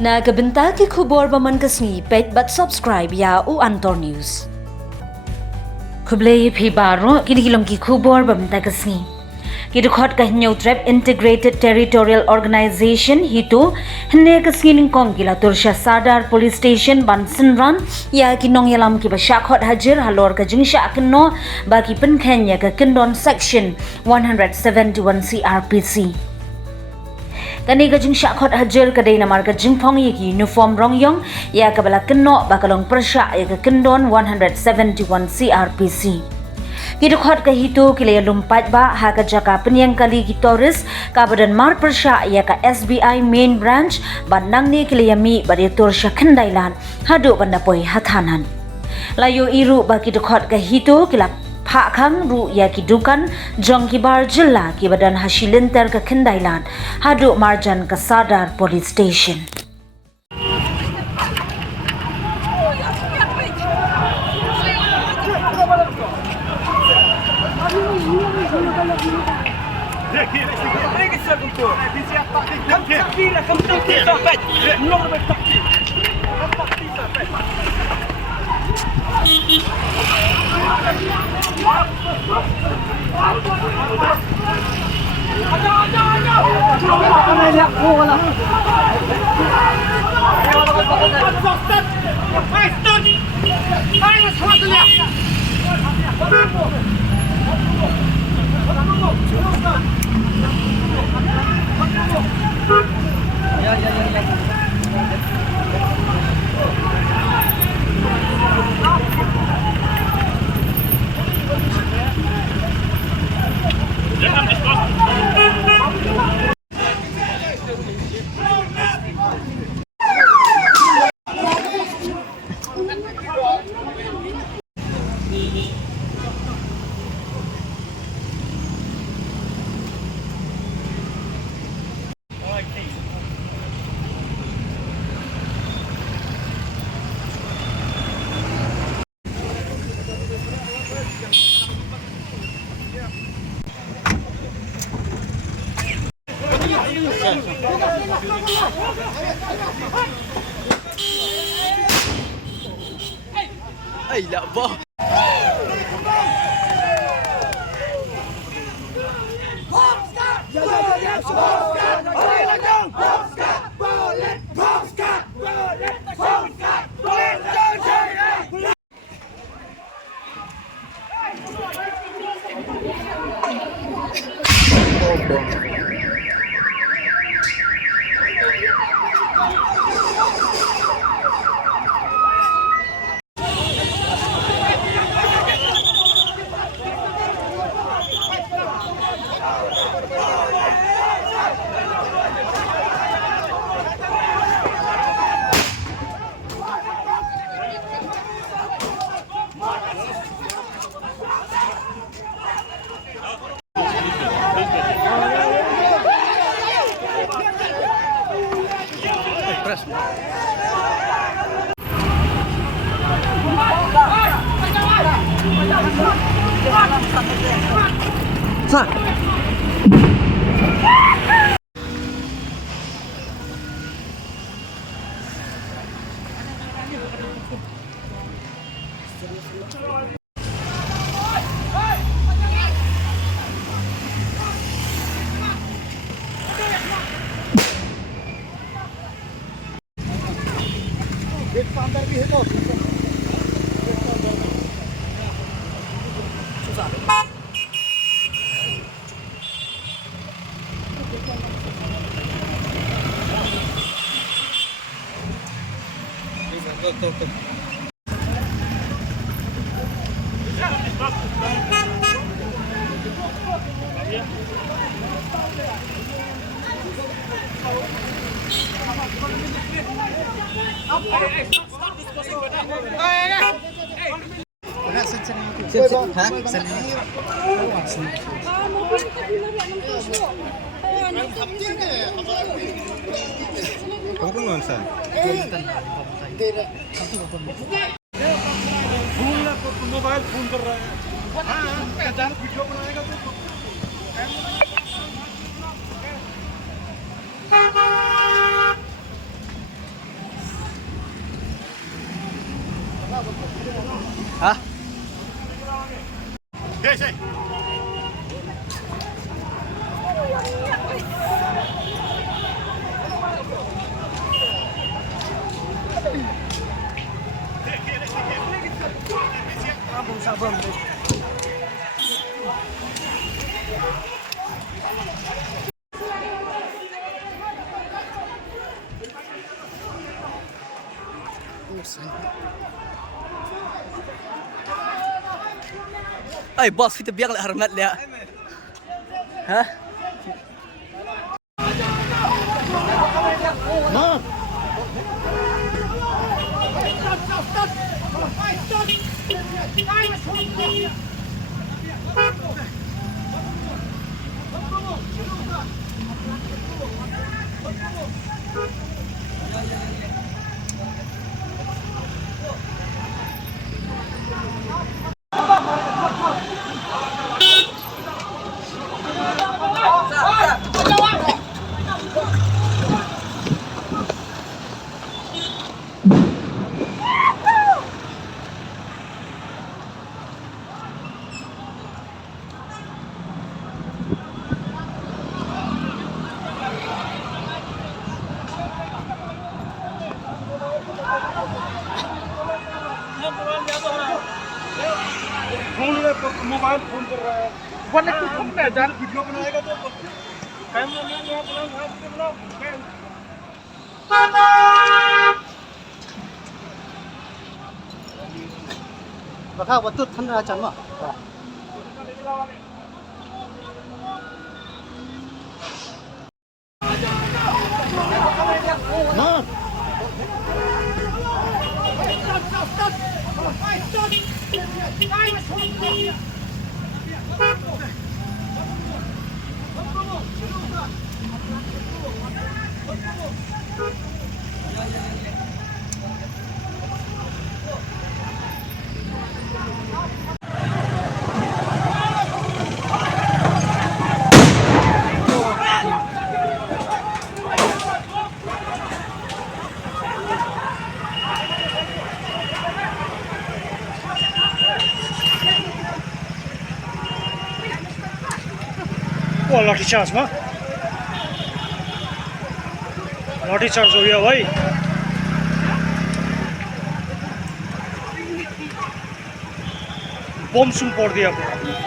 Nagabenta ki kubor baman kasni pet but subscribe ya u Antor News. Kublay phi baro kinigilong ki kubor bamta kasni. Kidukot ka hinyo trap Integrated Territorial Organization HITO hne kasning kong gila tursha Sadar Police Station Bansinran ya kinong yalam ki bashakot hajir halor ka jingsha kinno baki penkenya ka kindon section 171 CRPC. Kani ka jing syakot hajar kadai namar ka jing pong yaki uniform rongyong ya kabala kenno bakalong persya ya ka kendon 171 CRPC. Kidukot ka hito kilaya lumpat ba ha ka jaka penyang kali gitoris ka badan mar persya ya ka SBI main branch bandang ni kilaya mi baditur sya kendailan hadu bandapoy hatanan. Layo iru ba kidukot ka hito kilap Pak Kang Ru ya kidukan jong kibar jilla ki badan hasilinter ke Kendailan hadu marjan ke Sadar Police Station. Ay, labo. Sir. Gate के अंदर भी है तो Kamu kan nonton? Mobile phone कर रहा है वीडियो बनाएगा तो Hey, hey. Ay, boss, kita biang lah harngat lihat. Hah? Ma. Mobile phone कर रहा है वन एक तुम ना जान वीडियो बनाएगा तो कैमरा मैन यहाँ बुलाओ Baka watut thanda chan ma. Ma. वो लाठी चार्ज में लाठी चार्ज हो गया भाई बम सुन पड़ दिया पूरा